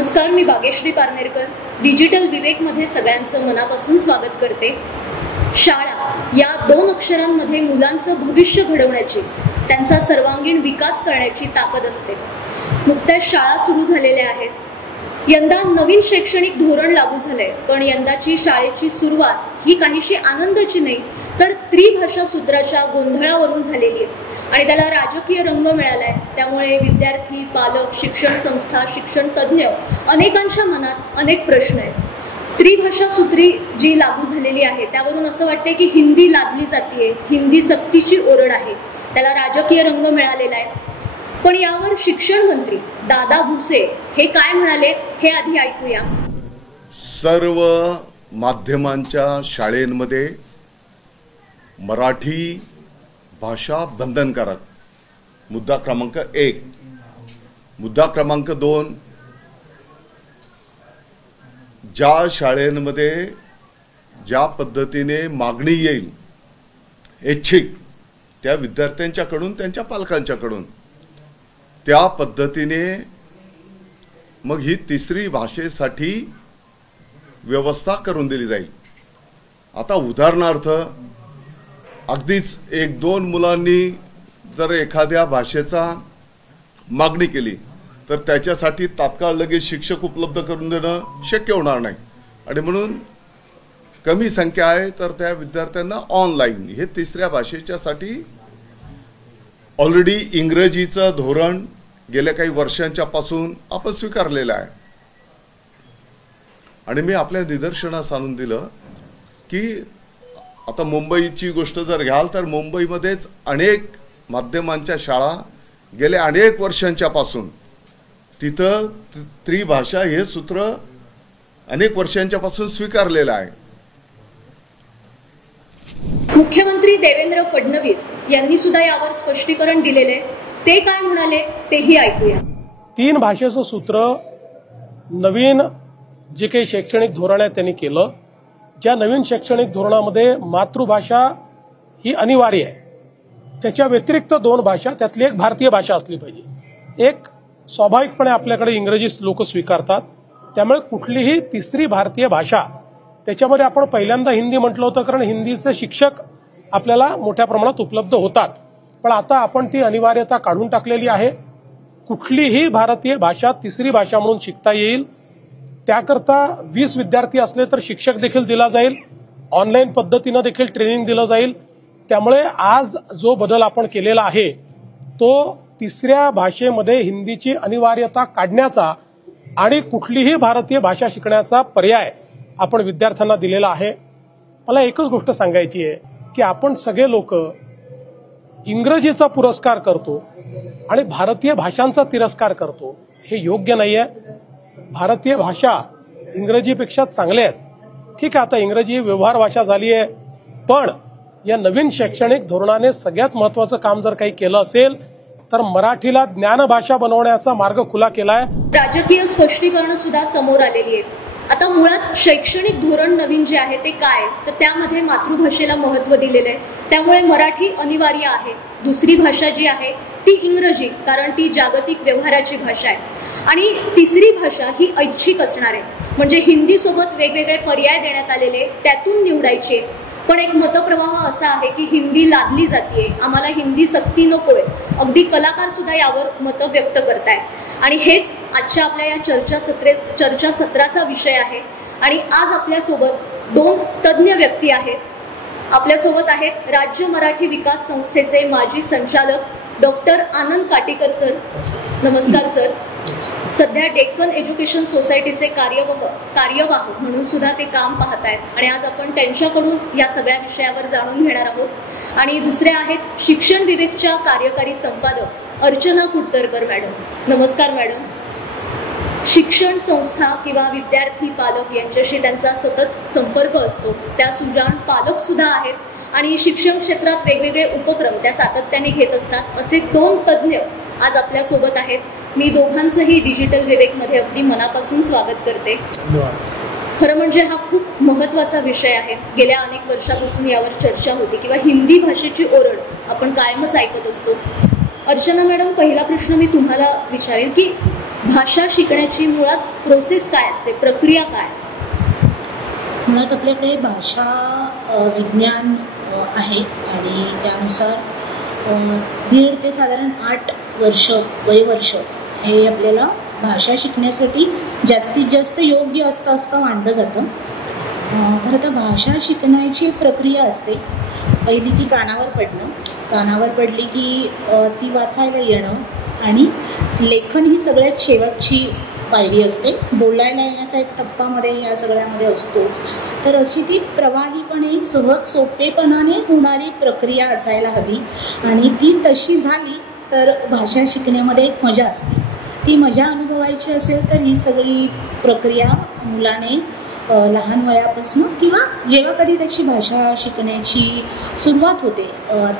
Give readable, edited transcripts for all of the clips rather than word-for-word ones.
नमस्कार, मी भाग्यश्री पारनेरकर डिजिटल विवेक मध्ये सगळ्यांचं मनापासून स्वागत करते। शाळा या दोन अक्षरांमध्ये मुलांचं भविष्य घडवण्याची, त्यांचा सर्वांगीण विकास करण्याची ताकद असते। नुकत्याच शाळा सुरू झालेल्या आहेत। यंदा नवीन शैक्षणिक धोरण लागू झालंय, पण यंदाची शाळेची सुरुवात ही काहीशी आनंदाची नाही तर त्रिभाषा सूत्राच्या गोंधळावरून झालेली आहे आणि त्याला राजकीय रंग मिळालाय। त्यामुळे विद्यार्थी, पालक, शिक्षण संस्था, शिक्षण तज्ञ अनेकांच्या मनात अनेक प्रश्न आहेत। त्रिभाषा सूत्री जी लागू झालेली आहे त्यावरून असं वाटतंय की हिंदी लादली जातीये, हिंदी सक्तीची ओरड आहे, त्याला राजकीय रंग मिळालेला आहे। पण यावर शिक्षण मंत्री दादा भुसे हे काय म्हणाले हे आधी ऐकूया। सर्व माध्यमांच्या शाळेंमध्ये मराठी भाषा बंधनकारक, मुद्दा क्रमांक 1। मुद्दा क्रमांक 2, ज्या शाळेंमध्ये ज्या पद्धतीने मागणी येईल ऐच्छिक त्या विद्यार्थ्यांच्याकडून, त्यांच्या पालकांच्याकडून, त्या पद्धतीने मग ही तिसरी भाषेसाठी व्यवस्था करून दिली जाईल। आता उदाहरणार्थ अगदीच 1-2 मुलांनी जर एखाद्या भाषेचा मागणी केली तर त्याच्यासाठी तात्काळ लगेच शिक्षक उपलब्ध करून देणं शक्य होणार नाही आणि म्हणून कमी संख्या आहे तर त्या विद्यार्थ्यांना ऑनलाईन हे तिसऱ्या भाषेच्यासाठी ऑलरेडी इंग्रजीचं धोरण गेल्या काही वर्षांच्या पासून आपण स्वीकारलेलं आहे आणि मी आपल्या निदर्शनास आणून दिलं की आता मुंबईची गोष्ट जर घ्याल तर मुंबईमध्येच अनेक माध्यमांच्या शाळा गेल्या अनेक वर्षांच्या पासून तिथं त्रिभाषा हे सूत्र अनेक वर्षांच्या पासून स्वीकारलेलं आहे। मुख्यमंत्री देवेंद्र फडणवीस यांनी सुद्धा यावर स्पष्टीकरण दिलेले, ते काय म्हणाले तेही ऐकूया। 3 भाषेचं सूत्र नवीन जे काही शैक्षणिक धोरण आहे त्यांनी केलं। ज्या नवीन शैक्षणिक धोरणामध्ये मातृभाषा ही अनिवार्य आहे, त्याच्या व्यतिरिक्त 2 भाषा, त्यातली एक भारतीय भाषा असली पाहिजे। एक स्वाभाविकपणे आपल्याकडे इंग्रजी लोक स्वीकारतात, त्यामुळे कुठलीही तिसरी भारतीय भाषा, त्याच्यामध्ये आपण पहिल्यांदा हिंदी म्हटलं होतं कारण हिंदीचे शिक्षक आपल्याला मोठ्या प्रमाणात उपलब्ध होतात, पण आता आपण ती अनिवार्यता काढून टाकलेली आहे। कुठलीही भारतीय भाषा तिसरी भाषा म्हणून शिकता येईल। त्याकरता 20 विद्यार्थी असले तर शिक्षक देखील दिला जाईल, ऑनलाईन पद्धतीने देखील ट्रेनिंग दिलं जाईल। त्यामुळे आज जो बदल आपण केलेला आहे तो तिसऱ्या भाषेमध्ये हिंदीची अनिवार्यता काढण्याचा आणि कुठलीही भारतीय भाषा शिकण्याचा पर्याय आपण विद्यार्थ्यांना दिलेला आहे। मला एकच गोष्ट सांगायची आहे की आपण सगळे लोक इंग्रजीचा पुरस्कार करतो आणि भारतीय भाषांचा तिरस्कार करतो, हे योग्य नाहीये। भारतीय भाषा इंग्रजीपेक्षा चांगल्या आहेत। ठीक आहे, आता इंग्रजी व्यवहार भाषा झाली आहे, पण या नवीन शैक्षणिक धोरणाने सगळ्यात महत्त्वाचं काम जर काही केलं असेल तर मराठीला ज्ञानभाषा बनवण्याचा मार्ग खुला केलाय। राजकीय स्पष्टीकरण सुद्धा समोर आलेली आहेत। आता मुळात शैक्षणिक धोरण नवीन जे आहे ते काय तर त्यामध्ये मातृभाषेला महत्त्व दिलेलं आहे, त्यामुळे मराठी अनिवार्य आहे। दुसरी भाषा जी आहे ती इंग्रजी, कारण ती जागतिक व्यवहाराची भाषा आहे आणि तिसरी भाषा ही ऐच्छिक असणार आहे, म्हणजे हिंदी सोबत वेगवेगळे पर्याय देण्यात आलेले, त्यातून निवडायचे। पण एक मतप्रवाह असा आहे की हिंदी लादली जातीये, आम्हाला हिंदी सक्ती नकोय, अगदी कलाकार सुद्धा यावर मत व्यक्त करतायत आणि हेच आजच्या आपल्या या चर्चासत्राचा विषय आहे। आणि आज आपल्यासोबत 2 तज्ञ व्यक्ती आहेत। आपल्यासोबत आहेत राज्य मराठी विकास संस्थेचे माजी संचालक डॉक्टर आनंद काटीकर सर। नमस्कार सर। सध्या डेक्कन एज्युकेशन सोसायटीचे कार्यवाह म्हणून सुद्धा ते काम पाहत आहेत आणि आज आपण त्यांच्याकडून या सगळ्या विषयावर जाणून घेणार आहोत। आणि दुसरे आहेत शिक्षण विवेकच्या कार्यकारी संपादक अर्चना कुडतरकर मॅडम। नमस्कार मॅडम। शिक्षण संस्था किंवा विद्यार्थी, पालक यांच्याशी त्यांचा सतत संपर्क असतो, त्या सुजाण पालक सुद्धा आहेत आणि शिक्षण क्षेत्रात वेगवेगळे उपक्रम त्या सातत्याने घेत असतात। असे 2 तज्ञ आज आपल्या सोबत आहेत। मी दोघांचंही डिजिटल विवेक मध्ये अगदी मनापासून स्वागत करते। खरं म्हणजे हा खूप महत्त्वाचा विषय आहे। गेल्या अनेक वर्षापासून यावर चर्चा होती किंवा हिंदी भाषेची ओरड आपण कायमच ऐकत असतो। अर्चना मॅडम, पहिला प्रश्न मी तुम्हाला विचारेल की भाषा शिकण्याची मुळात प्रोसेस काय असते, प्रक्रिया काय असते? मुळात आपल्याकडे भाषा विज्ञान आहे आणि त्यानुसार 1.5 ते साधारण 8 वयवर्ष हे आपल्याला भाषा शिकण्यासाठी जास्तीत जास्त योग्य असं मानलं जातं. खरं तर भाषा शिकण्याची एक प्रक्रिया असते. पहिली ती कानावर पडली की ती वाचायला येणं आणि लेखन ही सगळ्यात शेवटची पायरी असते. बोलायला येण्याचा एक टप्पामध्ये या सगळ्यामध्ये असतोच. तर अशी ती प्रवाहीपणे सहज सोपेपणाने होणारी प्रक्रिया असायला हवी आणि ती तशी झाली तर भाषा शिकण्यामध्ये एक मजा असते. ती मजा अनुभवायची असेल तर ही सगळी प्रक्रिया मुलाने लहान वयापासून किंवा जेव्हा कधी त्याची भाषा शिकण्याची सुरुवात होते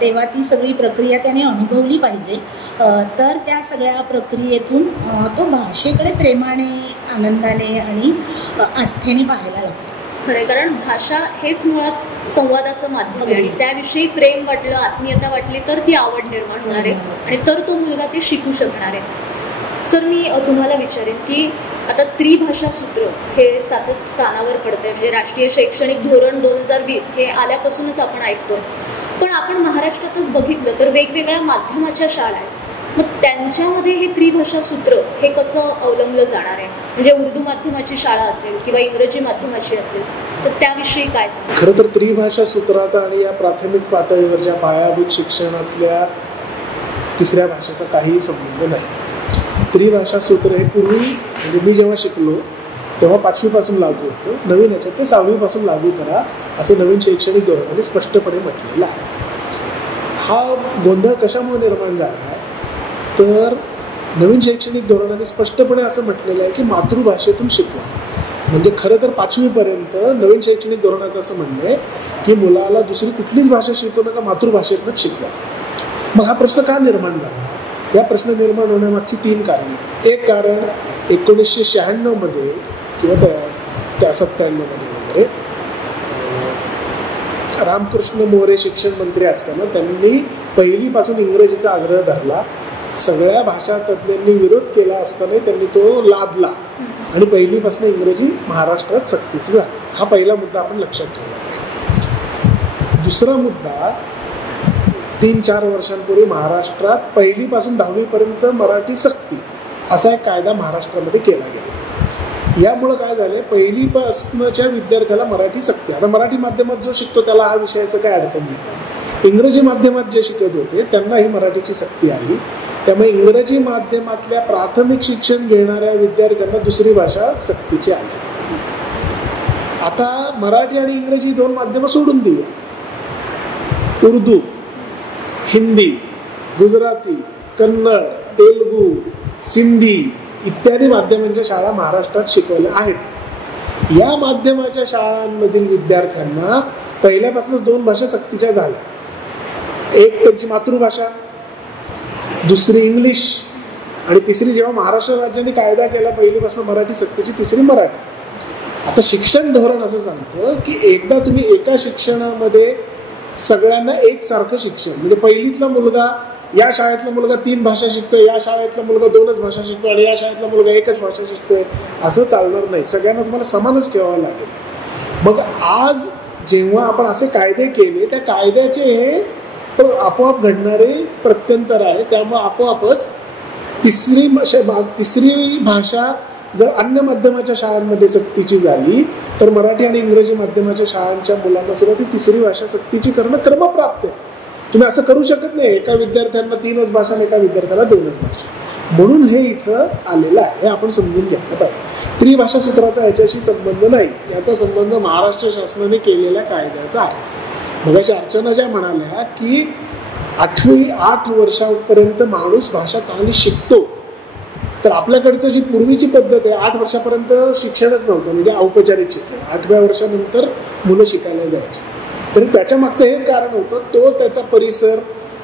तेव्हा ती सगळी प्रक्रिया त्याने अनुभवली पाहिजे. तर त्या सगळ्या प्रक्रियेतून तो भाषेकडे प्रेमाने, आनंदाने आणि आस्थेने पाहायला लागतो. खरं, कारण भाषा हेच मुळात संवादाचं माध्यम आहे आणि त्याविषयी प्रेम वाटलं, आत्मीयता वाटली तर ती आवड निर्माण होणार आहे आणि तर तो मुलगा ते शिकू शकणार आहे. सर, मी तुम्हाला विचारेन की आता त्रिभाषा सूत्र हे सतत कानावर पडतंय, म्हणजे राष्ट्रीय शैक्षणिक धोरण 2020 हे आल्यापासूनच आपण ऐकतोय. पण आपण महाराष्ट्रातच बघितलं तर वेगवेगळ्या माध्यमाच्या शाळा आहेत. मग त्यांच्यामध्ये हे त्रिभाषा सूत्र हे कसं अवलंबलं जाणार आहे? म्हणजे उर्दू माध्यमाची शाळा असेल किंवा इंग्रजी माध्यमाची असेल तर त्याविषयी काय सांगा? खरं तर त्रिभाषा सूत्राचा आणि या प्राथमिक पातळीवरच्या पायाभूत शिक्षणातल्या तिसऱ्या भाषेचा काहीही संबंध नाही. त्रिभाषा सूत्र हे पूर्वी म्हणजे मी जेव्हा शिकलो तेव्हा 5वी पासून लागू होतं. नवीन याच्यात ते 6वी पासून लागू करा असं नवीन शैक्षणिक धोरणाने स्पष्टपणे म्हटलेलं आहे. हा गोंधळ कशामुळे निर्माण झाला तर नवीन शैक्षणिक धोरणाने स्पष्टपणे असं म्हटलेलं आहे की मातृभाषेतून शिकवा. म्हणजे खरं तर 5वी पर्यंत नवीन शैक्षणिक धोरणाचं असं म्हणणं आहे की मुलाला दुसरी कुठलीच भाषा शिकवू नका, मातृभाषेतूनच शिकवा. मग हा प्रश्न का निर्माण झाला? या प्रश्न निर्माण होण्यामागची 3 कारणे. एक कारण 1996 मध्ये किंवा त्या 97 मध्ये वगैरे रामकृष्ण मोरे शिक्षण मंत्री असताना त्यांनी पहिलीपासून इंग्रजीचा आग्रह धरला. सगळ्या भाषा तज्ज्ञांनी विरोध केला असताना त्यांनी तो लादला आणि पहिलीपासून इंग्रजी महाराष्ट्रात सक्तीचं झालं. हा पहिला मुद्दा आपण लक्षात ठेवला. दुसरा मुद्दा 3-4 वर्षांपूर्वी महाराष्ट्रात पहिलीपासून 10वी पर्यंत मराठी सक्ती असा एक कायदा महाराष्ट्रामध्ये केला गेला. यामुळं काय झालं, पहिलीपासूनच्या विद्यार्थ्याला मराठी सक्ती. आता मराठी माध्यमात जो शिकतो त्याला हा विषयाचं काही अडचण नाही. इंग्रजी माध्यमात जे शिकत होते त्यांना ही मराठीची सक्ती आली. त्यामुळे इंग्रजी माध्यमातल्या प्राथमिक शिक्षण घेणाऱ्या विद्यार्थ्यांना दुसरी भाषा सक्तीची आली. आता मराठी आणि इंग्रजी 2 माध्यमं सोडून दिली. उर्दू, हिंदी, गुजराती, कन्नड, तेलुगू, सिंधी इत्यादी माध्यमांच्या शाळा महाराष्ट्रात शिकवल्या आहेत. या माध्यमाच्या शाळांमधील विद्यार्थ्यांना पहिल्यापासूनच 2 भाषा सक्तीच्या झाल्या. एक त्यांची मातृभाषा, दुसरी इंग्लिश आणि तिसरी जेव्हा महाराष्ट्र राज्याने कायदा केला पहिलीपासून मराठी सक्तीची, तिसरी मराठी. आता शिक्षण धोरण असं सांगतं की एकदा तुम्ही एका शिक्षणामध्ये सगळ्यांना एकसारखं शिक्षण, म्हणजे पहिलीतला मुलगा या शाळेतला मुलगा 3 भाषा शिकतोय, या शाळेतला मुलगा 2च भाषा शिकतोय आणि या शाळेतला मुलगा 1च भाषा शिकतोय, असं चालणार नाही. सगळ्यांना तुम्हाला समानच ठेवावं लागेल. मग आज जेव्हा आपण असे कायदे केले त्या कायद्याचे हे आपोआप घडणारे प्रत्यंतर आहे. त्यामुळे आपोआपच तिसरी भाषा जर अन्य माध्यमाच्या शाळांमध्ये सक्तीची झाली तर मराठी आणि इंग्रजी माध्यमाच्या शाळांच्या मुलांना सुद्धा ती तिसरी भाषा सक्तीची करणं क्रमप्राप्त आहे. तुम्ही असं करू शकत नाही एका विद्यार्थ्यांना 3च भाषा आणि एका विद्यार्थ्याला 2च भाषा. म्हणून हे इथं आलेलं आहे, हे आपण समजून घ्यायला पाहिजे. त्रिभाषा सूत्राचा याच्याशी संबंध नाही, याचा संबंध महाराष्ट्र शासनाने केलेल्या कायद्याचा आहे. मगाशी अर्चना ज्या म्हणाल्या की 8 वर्षापर्यंत माणूस भाषा चांगली शिकतो, तर आपल्याकडचं जी पूर्वीची पद्धत आहे 8 वर्षापर्यंत शिक्षणच नव्हतं, म्हणजे औपचारिक शिक्षण. 8व्या वर्षानंतर मुलं शिकायला जायची. तरी त्याच्या मागचं हेच कारण होतं, तो त्याचा परिसर,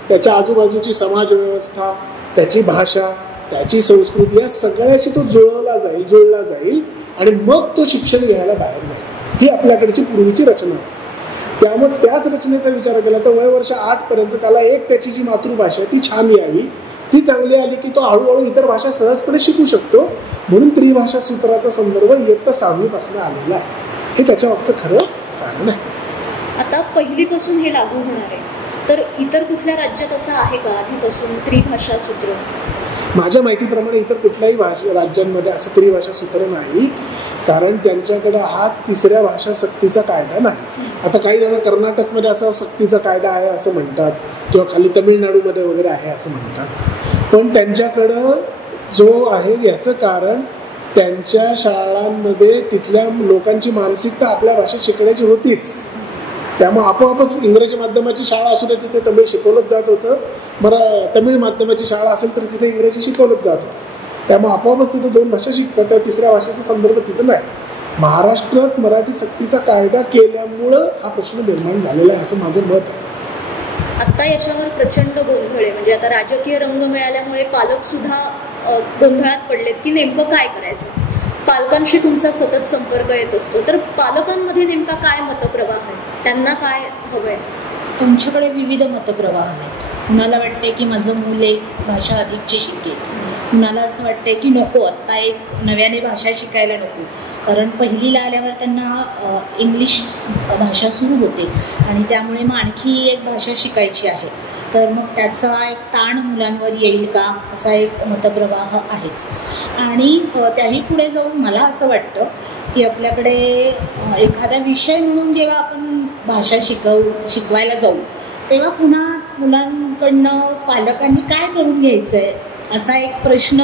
त्याच्या आजूबाजूची समाज व्यवस्था, त्याची भाषा, त्याची संस्कृती या सगळ्याशी तो जुळला जाईल आणि मग तो शिक्षण घ्यायला बाहेर जाईल. ही आपल्याकडची पूर्वीची रचना होती. त्यामुळे त्याच रचनेचा विचार केला तर वय वर्ष 8 पर्यंत त्याला एक त्याची जी मातृभाषा आहे ती छान यावी ती चांगली आली की तो हळूहळू इतर भाषा सहजपणे शिकू शकतो. म्हणून त्रिभाषा सूत्राचा संदर्भ इयत्ता 6वी पासून आलेला आहे. हे त्याच्या मागचं खरं कारण आहे. आता पहिलीपासून हे लागू होणार आहे, तर इतर कुठल्या राज्यात असं आहे का आधीपासून त्रिभाषा सूत्र? माझ्या माहितीप्रमाणे इतर कुठल्याही राज्यांमध्ये असं त्रिभाषा सूत्र नाही, कारण त्यांच्याकडे हा तिसऱ्या भाषा सक्तीचा कायदा नाही. आता काही जण कर्नाटकमध्ये असा सक्तीचा कायदा आहे असं म्हणतात, किंवा खाली तमिळनाडूमध्ये वगैरे आहे असं म्हणतात. पण त्यांच्याकडं जो आहे याचं कारण त्यांच्या शाळांमध्ये तिथल्या लोकांची मानसिकता आपल्या भाषेत शिकण्याची होतीच. त्यामुळे आपोआपच इंग्रजी माध्यमाची शाळा असू दे तिथे तमिळ शिकवलंच जात होतं, तमिळ माध्यमाची शाळा असेल तर तिथे इंग्रजी शिकवलंच जात होतं. त्यामुळे आपोआपच तिथे 2 भाषा शिकतात, त्या तिसऱ्या भाषेचा संदर्भ तिथं नाही. महाराष्ट्रात मराठी सक्तीचा कायदा केल्यामुळं हा प्रश्न निर्माण झालेला आहे असं माझं मत आहे. आता याच्यावर प्रचंड गोंधळ आहे, म्हणजे आता राजकीय रंग मिळाल्यामुळे पालक सुद्धा गोंधळात पडलेत की नेमकं काय करायचं. पालकांशी तुमचा सतत संपर्क येत असतो, तर पालकांमध्ये नेमका काय मतप्रवाह आहे, त्यांना काय हवंय? त्यांच्याकडे विविध मतप्रवाह आहेत. कुणाला वाटते की माझं मूल एक भाषा अधिकची शिकेल, कुणाला असं वाटते की नको, आत्ता एक नव्याने भाषा शिकायला नको, कारण पहिलीला आल्यावर त्यांना इंग्लिश भाषा सुरू होते आणि त्यामुळे मग आणखी एक भाषा शिकायची आहे, तर मग त्याचा एक ताण मुलांवर येईल का, असा एक मतप्रवाह आहेच. आणि त्याही पुढे जाऊन मला असं वाटतं की आपल्याकडे एखादा विषय म्हणून जेव्हा आपण भाषा शिकवायला जाऊ तेव्हा पुन्हा मुलांकडनं पालकांनी काय करून घ्यायचं आहे असा एक प्रश्न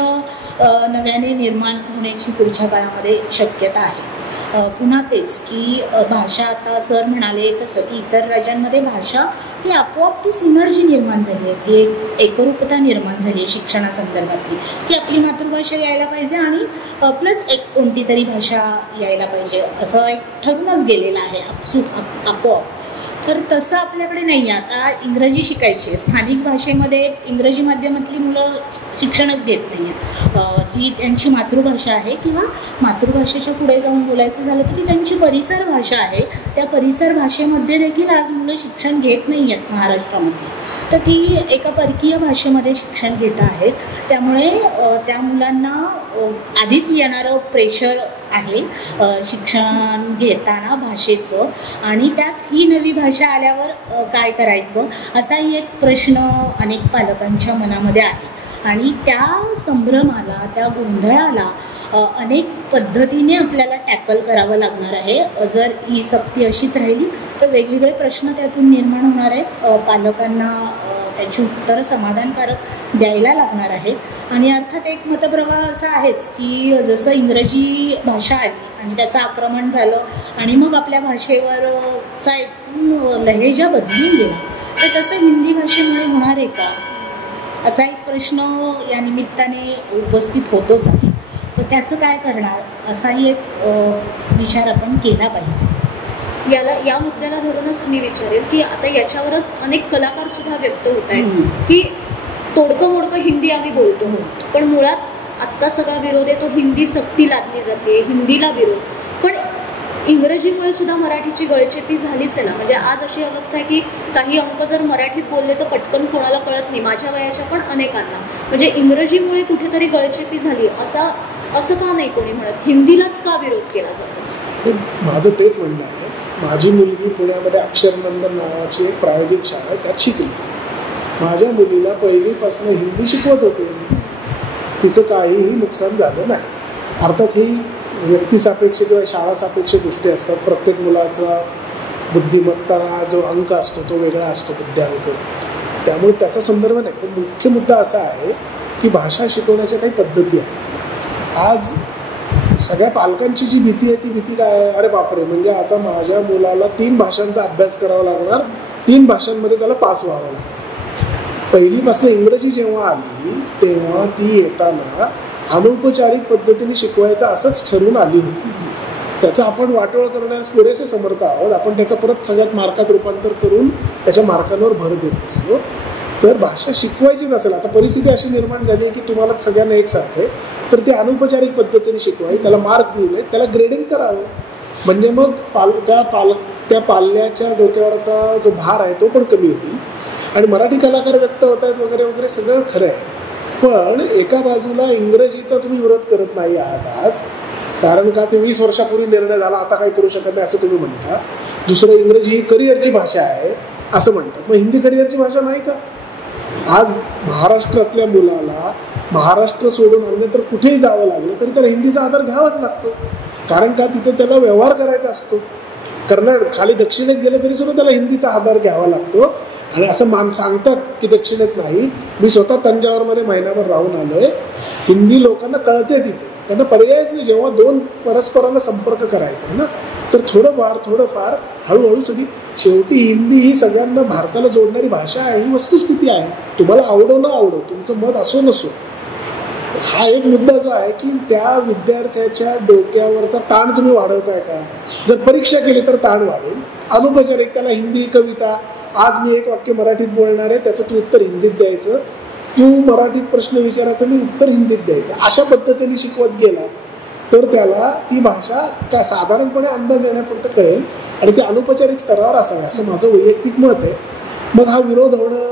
नव्याने निर्माण होण्याची पुढच्या काळामध्ये शक्यता आहे. पुन्हा तेच की भाषा, आता सर म्हणाले तसं की इतर राज्यांमध्ये भाषा ती आपोआप ती सिनर्जी निर्माण झाली आहे, ती एक एकरूपता निर्माण झाली आहे शिक्षणासंदर्भातली, की आपली मातृभाषा यायला पाहिजे आणि प्लस एक कोणती तरी भाषा यायला पाहिजे असं एक ठरूनच गेलेलं आहे आपोआप. तर तसं आपल्याकडे नाही आहे. आता इंग्रजी शिकायची आहे, स्थानिक भाषेमध्ये इंग्रजी माध्यमातली मुलं शिक्षणच घेत नाही आहेत. जी त्यांची मातृभाषा आहे किंवा मातृभाषेच्या पुढे जाऊन बोलायचं झालं तर ती त्यांची परिसर भाषा आहे, त्या परिसर भाषेमध्ये देखील आज मुलं शिक्षण घेत नाही आहेत महाराष्ट्रामधली, तर ती एका परकीय भाषेमध्ये शिक्षण घेत आहेत. त्यामुळे त्या मुलांना आधीच येणारं प्रेशर आहे शिक्षण घेताना भाषेचं, आणि त्यात ही नवी भाषा आल्यावर काय करायचं असाही एक प्रश्न अनेक पालकांच्या मनामध्ये आहे. आणि त्या संभ्रमाला, त्या गोंधळाला अनेक पद्धतीने आपल्याला टॅकल करावं लागणार आहे. जर ही सक्ती अशीच राहिली तर वेगवेगळे प्रश्न त्यातून निर्माण होणार आहेत, पालकांना त्याची उत्तरं समाधानकारक द्यायला लागणार आहेत. आणि अर्थात एक मतप्रवाह असा आहेच की जसं इंग्रजी भाषा आली आणि त्याचं आक्रमण झालं आणि मग आपल्या भाषेवरचा एकूण लहेजा बदलून गेला, तर तसं हिंदी भाषेमुळे होणार आहे का असा एक प्रश्न या निमित्ताने उपस्थित होतोच आहे. तर त्याचं काय करणार असाही एक विचार आपण केला पाहिजे. या मुद्द्याला धरूनच मी विचारेल की आता याच्यावरच अनेक कलाकार सुद्धा व्यक्त होत आहेत की तोडकं मोडकं हिंदी आम्ही बोलतो, पण मुळात आत्ता सगळा विरोध आहे तो हिंदी सक्ती लादली जाते, हिंदीला विरोध. पण इंग्रजीमुळे सुद्धा मराठीची गळचेपी झालीच आहे ना. म्हणजे आज अशी अवस्था आहे की काही अंक जर मराठीत बोलले तर पटकन कोणाला कळत नाही, माझ्या वयाच्या पण अनेकांना. म्हणजे इंग्रजीमुळे कुठेतरी गळचेपी झाली असं का नाही कोणी म्हणत, हिंदीलाच का विरोध केला जातो? माझं तेच म्हणणं आहे. माझी मुलगी पुण्यामध्ये अक्षरनंदन नावाची एक प्रायोगिक शाळा आहे, त्यात शिकली. माझ्या मुलीला पहिलीपासून हिंदी शिकवत होते, तिचं काहीही नुकसान झालं नाही. अर्थात ही व्यक्तिसापेक्ष किंवा शाळासापेक्ष गोष्टी असतात. प्रत्येक मुलाचा बुद्धिमत्ता जो अंक असतो तो वेगळा असतो, बुद्ध्यांक, त्यामुळे त्याचा संदर्भ नाही. पण मुख्य मुद्दा असा आहे की भाषा शिकवण्याच्या काही पद्धती आहेत. आज सगळ्या पालकांची जी भीती आहे ती भीती काय आहे, अरे बापरे, म्हणजे आता माझ्या मुलाला 3 भाषांचा अभ्यास करावा लागणार, 3 भाषांमध्ये त्याला पास व्हावं लागणार. पहिलीपासून इंग्रजी जेव्हा आली तेव्हा ती येताना अनौपचारिक पद्धतीने शिकवायचं असंच ठरवून आली होती. त्याचं आपण वाटोळ करण्यास पुरेसे समर्थ आहोत. आपण त्याचं परत सगळ्यात मार्कात रूपांतर करून त्याच्या मार्कांवर भर देत असलो. तर भाषा शिकवायचीच असेल, आता परिस्थिती अशी निर्माण झाली की तुम्हाला सगळ्यांना एकसारखं आहे, तर ते अनौपचारिक पद्धतीने शिकवावी, त्याला मार्क देऊ नये, त्याला ग्रेडिंग करावं. म्हणजे मग त्या पाल्याच्या डोक्यावरचा जो भार आहे तो पण कमी होईल. आणि मराठी कलाकार व्यक्त होत आहेत वगैरे वगैरे सगळं खरं आहे, पण एका बाजूला इंग्रजीचा तुम्ही विरोध करत नाही आहात आज, कारण का ते 20 वर्षापूर्वी निर्णय झाला, आता काही करू शकत नाही असं तुम्ही म्हणता. दुसरं, इंग्रजी ही करिअरची भाषा आहे असं म्हणतात. मग हिंदी करिअरची भाषा नाही का? आज महाराष्ट्रातल्या मुलाला महाराष्ट्र सोडून अन्यत्र कुठेही जावं लागलं तरी त्याला हिंदीचा आधार घ्यावाच लागतो, कारण का तिथे त्याला व्यवहार करायचा असतो. खाली दक्षिणेत गेलं तरी सुद्धा त्याला हिंदीचा आधार घ्यावा लागतो. आणि असं सांगतात की दक्षिणेत नाही, मी स्वतः तंजावरमध्ये महिनाभर राहून आलोय. हिंदी लोकांना कळते तिथे, त्यांना पर्यायच नाही. जेव्हा दोन परस्परांना संपर्क करायचा आहे ना, तर थोडंफार हळूहळू सगळी, शेवटी हिंदी ही सगळ्यांना भारताला जोडणारी भाषा आहे, ही वस्तुस्थिती आहे. तुम्हाला आवडो ना आवडो, तुमचं मत असो नसो, हा एक मुद्दा जो आहे की त्या विद्यार्थ्याच्या डोक्यावरचा ताण तुम्ही वाढवताय का? जर परीक्षा केली तर ताण वाढेल. अनौपचारिक त्याला हिंदी कविता, आज मी एक वाक्य मराठीत बोलणार आहे, त्याचं तू उत्तर हिंदीत द्यायचं, तू मराठीत प्रश्न विचारायचा, मी उत्तर हिंदीत द्यायचं, अशा पद्धतीने शिकवत गेला तर त्याला ती भाषा काय साधारणपणे अंदाज येण्यापुरतं कळेल आणि ते अनौपचारिक स्तरावर असावे, असं माझं वैयक्तिक मत आहे. मग हा विरोध होणं,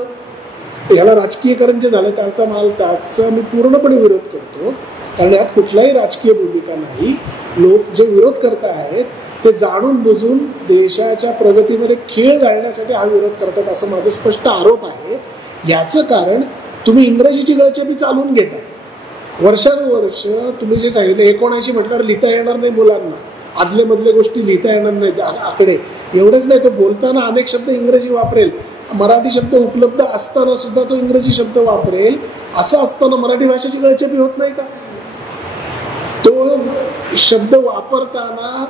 याला राजकीयकरण जे झालं त्याचा मी पूर्णपणे विरोध करतो, कारण यात कुठलाही राजकीय भूमिका नाही. लोक जे विरोध करत आहेत ते जाणून बुजून देशाच्या प्रगतीमध्ये खेळ घालण्यासाठी हा विरोध करतात, असं माझं स्पष्ट आरोप आहे. याचं कारण तुम्ही इंग्रजीची गळचेपी चालवून घेता. वर्षानुवर्ष तुम्ही जे सांगितलं 79 म्हटल्यावर लिहिता येणार नाही मुलांना, आदले मधले गोष्टी लिहिता येणार नाहीत, आकडे एवढंच नाही, तो बोलताना अनेक शब्द इंग्रजी वापरेल, मराठी शब्द उपलब्ध असताना सुद्धा तो इंग्रजी शब्द वापरेल. असं असताना मराठी भाषेची गळचेपी होत नाही का? तो शब्द वापरताना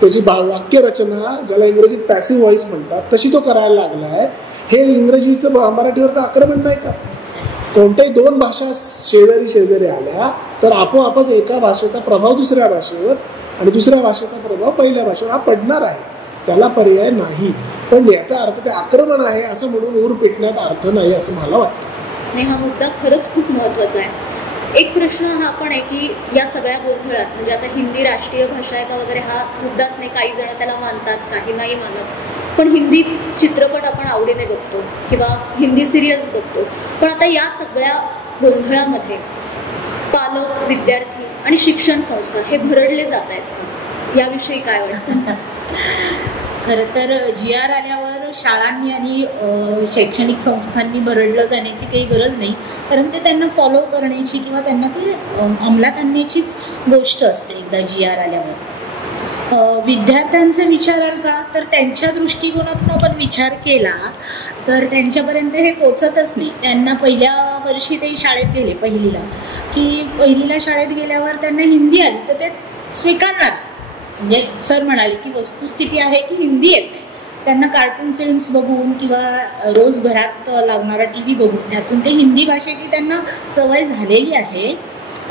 त्याची वाक्यरचना, ज्याला इंग्रजीत पॅसिव्ह व्हॉइस म्हणतात, तशी तो करायला लागलाय. हे इंग्रजीचं मराठीवरचं आक्रमण नाही का? कोणत्याही दोन भाषा शेजारी आल्या तर आपोआपच एका भाषेचा प्रभाव दुसऱ्या भाषेवर आणि दुसऱ्या भाषेचा प्रभाव पहिल्या भाषेवर हा पडणार आहे, त्याला पर्याय नाही. पण याचा अर्थ ते आक्रमण आहे असं म्हणून ऊर पेटण्यात अर्थ नाही असं मला वाटतं. नाही, हा मुद्दा खरंच खूप महत्त्वाचा आहे. एक प्रश्न हा पण आहे की या सगळ्या गोंधळात, म्हणजे आता हिंदी राष्ट्रीय भाषा आहे का वगैरे हा मुद्दाच नाही, काही जण त्याला मानतात, काही नाही मानत, पण हिंदी चित्रपट आपण आवडीने बघतो किंवा हिंदी सिरियल्स बघतो. पण आता या सगळ्या गोंधळामध्ये पालक, विद्यार्थी आणि शिक्षण संस्था हे भरडले जात आहेत, याविषयी काय वाटतं? खरं तर GR आल्यावर शाळांनी आणि शैक्षणिक संस्थांनी भरडलं जाण्याची काही गरज नाही, कारण ते त्यांना फॉलो करण्याची किंवा त्यांना ते अंमलात आणण्याचीच गोष्ट असते एकदा GR आल्यावर. विद्यार्थ्यांचं विचाराल का, तर त्यांच्या दृष्टिकोनातून आपण विचार केला तर त्यांच्यापर्यंत हे पोचतच नाही. त्यांना पहिल्या वर्षी ते शाळेत गेले, पहिलीला शाळेत गेल्यावर त्यांना हिंदी आली तर ते स्वीकारणार. म्हणजे सर म्हणाले की वस्तुस्थिती आहे की हिंदी येत नाही. त्यांना कार्टून फिल्म्स बघून किंवा रोज घरात लागणारा TV बघून त्यातून ते हिंदी भाषेची त्यांना सवय झालेली आहे.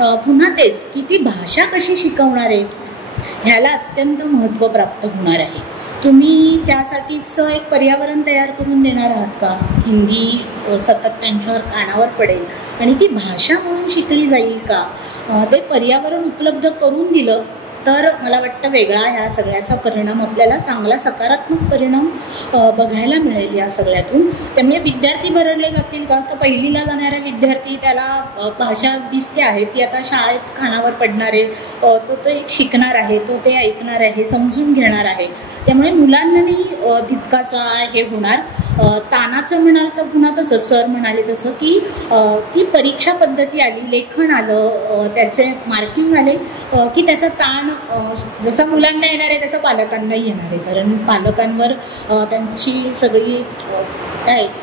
पुन्हा तेच की ती भाषा कशी शिकवणार आहे ह्याला अत्यंत महत्त्व प्राप्त होणार आहे. तुम्ही त्यासाठीच एक पर्यावरण तयार करून देणार आहात का? हिंदी सतत त्यांच्यावर कानावर पडेल आणि ती भाषा म्हणून शिकली जाईल का? ते पर्यावरण उपलब्ध करून दिलं तर मला वाटतं वेगळा ह्या सगळ्याचा परिणाम, आपल्याला चांगला सकारात्मक परिणाम बघायला मिळेल या सगळ्यातून. त्यामुळे विद्यार्थी भरडले जातील का, तर पहिलीला जाणाऱ्या विद्यार्थी त्याला भाषा दिसते आहे, ती आता शाळेत कानावर पडणार आहे, तो ते शिकणार आहे, तो ते ऐकणार आहे, समजून घेणार आहे. त्यामुळे मुलांनाही तितकासा हे होणार. तानाचं म्हणाल तर पुन्हा तसं सर म्हणाले तसं की ती परीक्षा पद्धती आली, लेखन आलं, त्याचे मार्किंग आले की त्याचा ताण जसं मुलांना येणार आहे तसं पालकांनाही येणार आहे. कारण पालकांवर त्यांची सगळी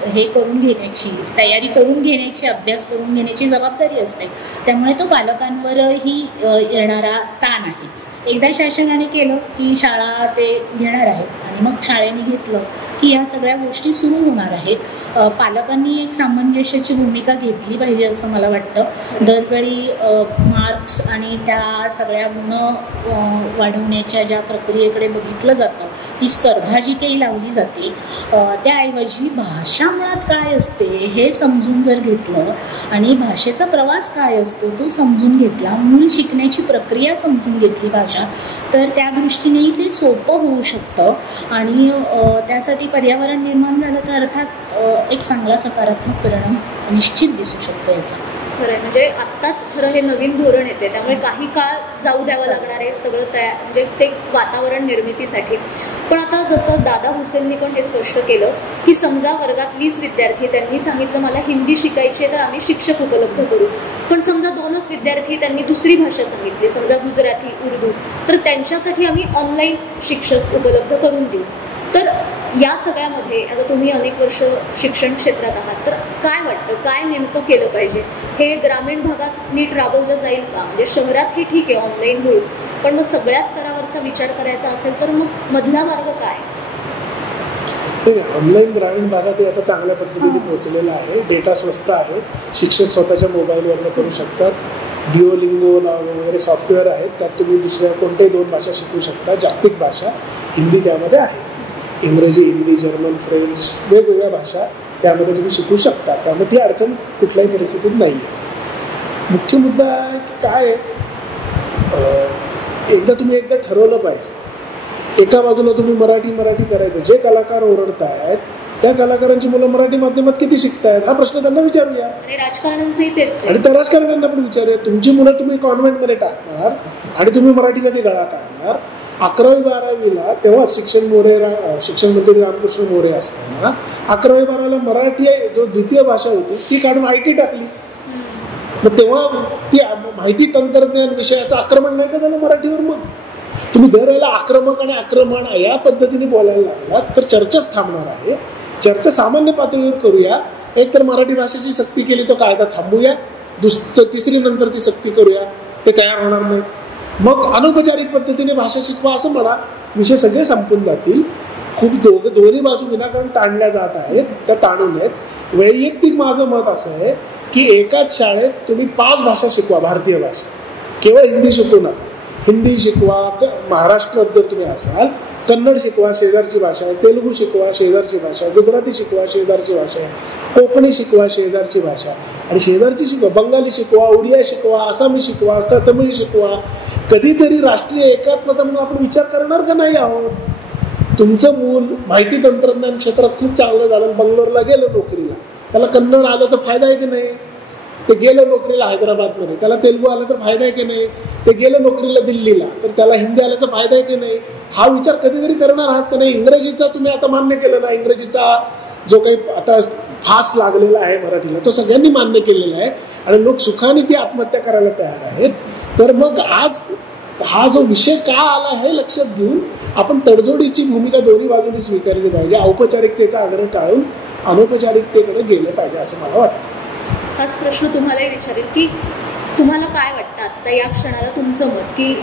हे करून घेण्याची, तयारी करून घेण्याची, अभ्यास करून घेण्याची जबाबदारी असते. त्यामुळे तो पालकांवरही येणारा ताण आहे. एकदा शासनाने केलं की शाळा ते घेणार आहेत आणि मग शाळेने घेतलं की या सगळ्या गोष्टी सुरू होणार आहेत. पालकांनी एक सामंजस्याची भूमिका घेतली पाहिजे असं मला वाटतं. दरवेळी मार्क्स आणि त्या सगळ्या गुण वाढवण्याच्या ज्या प्रक्रियेकडे बघितलं जातं, ती स्पर्धा जी काही लावली जाते, त्याऐवजी भाषा मुळात काय असते हे समजून जर घेतलं आणि भाषेचा प्रवास काय असतो तो समजून घेतला, मूळ शिकण्याची प्रक्रिया समजून घेतली भाषा, तर त्या दृष्टीनेही ते सोपं होऊ शकतं. आणि त्यासाठी पर्यावरण निर्माण झालं तर अर्थात एक चांगला सकारात्मक परिणाम निश्चित दिसू शकतो याचा. खरं आहे, म्हणजे आत्ताच खरं हे नवीन धोरण येते, त्यामुळे काही काळ जाऊ द्यावं लागणार आहे सगळं तयार, म्हणजे ते वातावरण निर्मितीसाठी. पण आता जसं दादा हुसेननी पण हे स्पष्ट केलं की समजा वर्गात 20 विद्यार्थी, त्यांनी सांगितलं मला हिंदी शिकायची आहे तर आम्ही शिक्षक उपलब्ध करू. पण समजा 2च विद्यार्थी त्यांनी दुसरी भाषा सांगितली, समजा गुजराती, उर्दू, तर त्यांच्यासाठी आम्ही ऑनलाईन शिक्षक उपलब्ध करून देऊ. तर या सगळ्यामध्ये आता तुम्ही अनेक वर्ष शिक्षण क्षेत्रात आहात, तर काय वाटतं, काय नेमकं केलं पाहिजे? हे ग्रामीण भागात नीट राबवलं जाईल का? म्हणजे शहरात हे ठीक आहे ऑनलाईन होईल, पण मग सगळ्या स्तरावरचा विचार करायचा असेल तर मग मधला मार्ग काय? ऑनलाईन ग्रामीण भागात आता चांगल्या पद्धतीने पोहोचलेला आहे. डेटा स्वस्त आहे, शिक्षक स्वतःच्या मोबाईलवरनं करू शकतात. डिओलिंगो वगैरे सॉफ्टवेअर आहेत, त्यात तुम्ही दुसऱ्या कोणत्याही 2 भाषा शिकू शकता. जागतिक भाषा हिंदी त्यामध्ये आहे, इंग्रजी, हिंदी, जर्मन, फ्रेंच, वेगवेगळ्या भाषा त्यामध्ये तुम्ही शिकू शकता. त्यामुळे ती अडचण कुठल्याही परिस्थितीत नाही आहे. मुख्य मुद्दा काय आहे, एकदा ठरवलं पाहिजे. एका बाजूला तुम्ही मराठी करायचं, जे कलाकार ओरडत आहेत त्या कलाकारांची मुलं मराठी माध्यमात किती शिकतायत हा प्रश्न त्यांना विचारूया. आणि राजकारण्यांचंही तेच, आणि त्या राजकारण्यांना पण विचारूया. तुमची मुलं तुम्ही कॉन्व्हेंटमध्ये टाकणार आणि तुम्ही मराठीसाठी गळा काढणार. 11वी-12वीला तेव्हा शिक्षण मंत्री रामकृष्ण मोरे असताना 11वी-12वीला मराठी जो द्वितीय भाषा होती ती काढून IT टाकली. मग तेव्हा ती माहिती तंत्रज्ञान विषयाचं आक्रमण नाही का झालं मराठीवर? मग तुम्ही दरवेळेला आक्रमक आणि आक्रमण या पद्धतीने बोलायला लागलात तर चर्चाच थांबणार आहे. चर्चा सामान्य पातळीवर करूया. एक तर मराठी भाषेची सक्ती केली तो कायदा थांबूया, तिसरी नंतर ती सक्ती करूया, ते तयार होणार नाही. मग अनौपचारिक पद्धतीने भाषा शिकवा असं म्हणा, विषय सगळे संपून जातील. खूप दोन्ही बाजू विनाकारण ताणल्या जात आहेत, त्या ताणू नयेत. वैयक्तिक माझं मत असं आहे की एकाच शाळेत तुम्ही 5 भाषा शिकवा, भारतीय भाषा. केवळ हिंदी शिकवू नका. हिंदी शिकवा, महाराष्ट्रात जर तुम्ही असाल कन्नड शिकवा, शेजारची भाषा आहे. तेलुगू शिकवा, शेजारची भाषा आहे. गुजराती शिकवा, शेजारची भाषा आहे. कोकणी शिकवा, शेजारची भाषा, आणि शेजारची शिकवा. बंगाली शिकवा, उडिया शिकवा, आसामी शिकवा, तमिळ शिकवा. कधीतरी राष्ट्रीय एकात्मता म्हणून आपण विचार करणार का नाही आहोत? तुमचं मूल माहिती तंत्रज्ञान क्षेत्रात खूप चांगलं झालं, बंगलोरला गेलं नोकरीला, त्याला कन्नड आलं तर फायदा आहे की नाही? ते गेलं नोकरीला हैदराबादमध्ये, त्याला तेलुगू आलं तर फायदा आहे की नाही? ते गेलं नोकरीला दिल्लीला, तर त्याला हिंदी आल्याचा फायदा आहे की नाही? हा विचार कधीतरी करणार आहात का नाही? इंग्रजीचा तुम्ही आता मान्य केलं ना, इंग्रजीचा जो काही आता फास लागलेला आहे मराठीला तो सगळ्यांनी मान्य केलेला आहे आणि लोक सुखाने ती आत्महत्या करायला तयार आहेत. तर मग आज हा जो विषय का आला हे लक्षात घेऊन आपण तडजोडीची भूमिका दोन्ही बाजूंनी स्वीकारली पाहिजे. औपचारिकतेचा आग्रह टाळून अनौपचारिकतेकडे गेलं पाहिजे असं मला वाटतं. हाच प्रश्न तुम्हालाही विचारेल की तुम्हाला काय वाटतं आता या क्षणाला तुमचं मत, की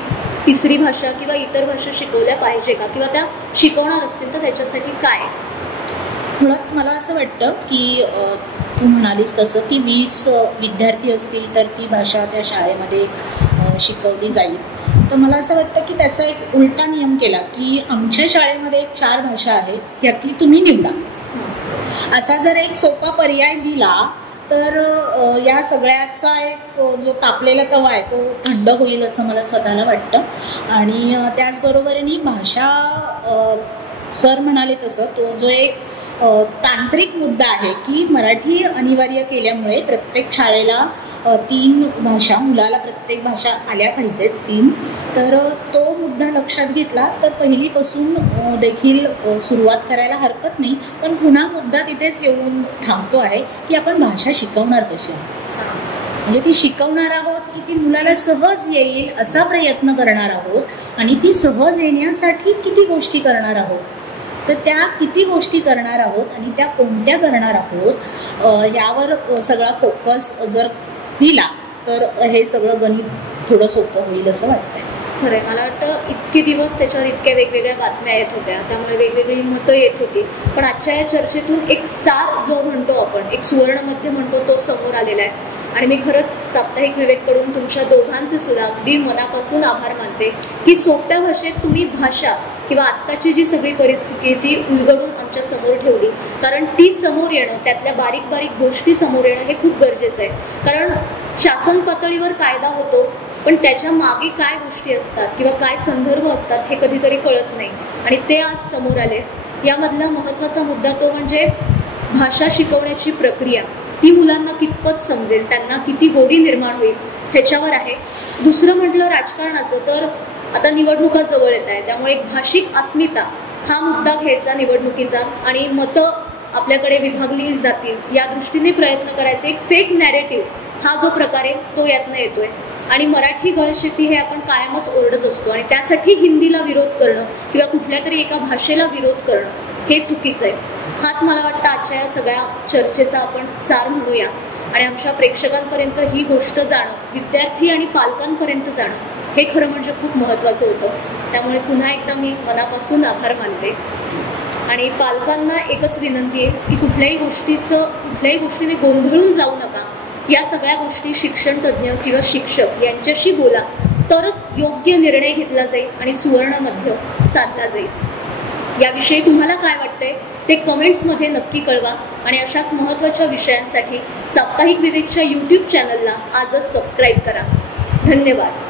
तिसरी भाषा किंवा इतर भाषा शिकवल्या पाहिजे का, किंवा त्या शिकवणार असतील तर त्याच्यासाठी काय? मुळात मला असं वाटतं की तू म्हणालीस तसं की 20 विद्यार्थी असतील तर ती भाषा त्या शाळेमध्ये शिकवली जाईल. तर मला असं वाटतं की त्याचा एक उलटा नियम केला की आमच्या शाळेमध्ये 4 भाषा आहेत, यातली तुम्ही निवडा, असा जर एक सोपा पर्याय दिला तर या सगळ्याचा एक जो तापलेला तवा आहे तो थंड होईल असं मला स्वतःला वाटतं. आणि त्याचबरोबरीने भाषा सर म्हणाले तसं तो जो एक तांत्रिक मुद्दा आहे की मराठी अनिवार्य केल्यामुळे प्रत्येक शाळेला 3 भाषा, मुलाला प्रत्येक भाषा आल्या पाहिजेत 3, तर तो मुद्दा लक्षात घेतला तर पहिलीपासून देखील सुरुवात करायला हरकत नाही. पण पुन्हा मुद्दा तिथेच येऊन थांबतो आहे की आपण भाषा शिकवणार कशी आहे, म्हणजे ती शिकवणार आहोत की ती मुलाला सहज येईल असा प्रयत्न करणार आहोत, आणि ती सहज येण्यासाठी किती गोष्टी करणार आहोत, तर त्या किती गोष्टी करणार आहोत आणि त्या कोणत्या करणार आहोत यावर सगळा फोकस जर दिला तर हे सगळं गणित थोडं सोपं होईल असं वाटतंय. खरंय, मला वाटतं इतके दिवस त्याच्यावर इतक्या वेगवेगळ्या बातम्या येत होत्या, त्यामुळे वेगवेगळी मतं येत होती, पण आजच्या या चर्चेतून एक सार जो म्हणतो आपण, एक सुवर्णमध्य म्हणतो, तो समोर आलेला आहे. आणि मी खरंच साप्ताहिक विवेककडून तुमच्या दोघांचे सुद्धा अगदी मनापासून आभार मानते की सोप्या भाषेत तुम्ही भाषा किंवा आत्ताची जी सगळी परिस्थिती आहे ती उलगडून आमच्या समोर ठेवली. कारण ती समोर येणं, त्यातल्या बारीक बारीक गोष्टी समोर येणं हे खूप गरजेचं आहे. कारण शासन पातळीवर कायदा होतो, पण त्याच्या मागे काय गोष्टी असतात किंवा काय संदर्भ असतात हे कधीतरी कळत नाही, आणि ते आज समोर आले. यामधला महत्त्वाचा मुद्दा तो म्हणजे भाषा शिकवण्याची प्रक्रिया. ती मुलांना कितपत समजेल, त्यांना किती गोडी निर्माण होईल ह्याच्यावर आहे. दुसरं म्हटलं राजकारणाचं, तर आता निवडणुका जवळ येत आहे, त्यामुळे एक भाषिक अस्मिता हा मुद्दा घ्यायचा निवडणुकीचा आणि मतं आपल्याकडे विभागली जातील या दृष्टीने प्रयत्न करायचे. एक फेक नॅरेटिव्ह हा जो प्रकार आहे तो यातनं येतोय आणि मराठी गळशेपी हे आपण कायमच ओरडत असतो आणि त्यासाठी हिंदीला विरोध करणं किंवा कुठल्या तरी एका भाषेला विरोध करणं हे चुकीचं आहे. हाच मला वाटतं आजच्या या सगळ्या चर्चेचा आपण सार म्हणूया आणि आमच्या प्रेक्षकांपर्यंत ही गोष्ट जाणं, विद्यार्थी आणि पालकांपर्यंत जाणं हे खरं म्हणजे खूप महत्त्वाचं होतं. त्यामुळे पुन्हा एकदा मी मनापासून आभार मानते आणि पालकांना एकच विनंती आहे की कुठल्याही गोष्टीने गोंधळून जाऊ नका. या सगळ्या गोष्टी शिक्षण तज्ज्ञ किंवा शिक्षक यांच्याशी बोला, तरच योग्य निर्णय घेतला जाईल आणि सुवर्ण मध्य साधला जाईल. याविषयी तुम्हाला काय वाटतंय ते कमेंट्समध्ये नक्की कळवा आणि अशाच महत्त्वाच्या विषयांसाठी साप्ताहिक विवेकच्या YouTube चॅनलला आजच सबस्क्राईब करा. धन्यवाद.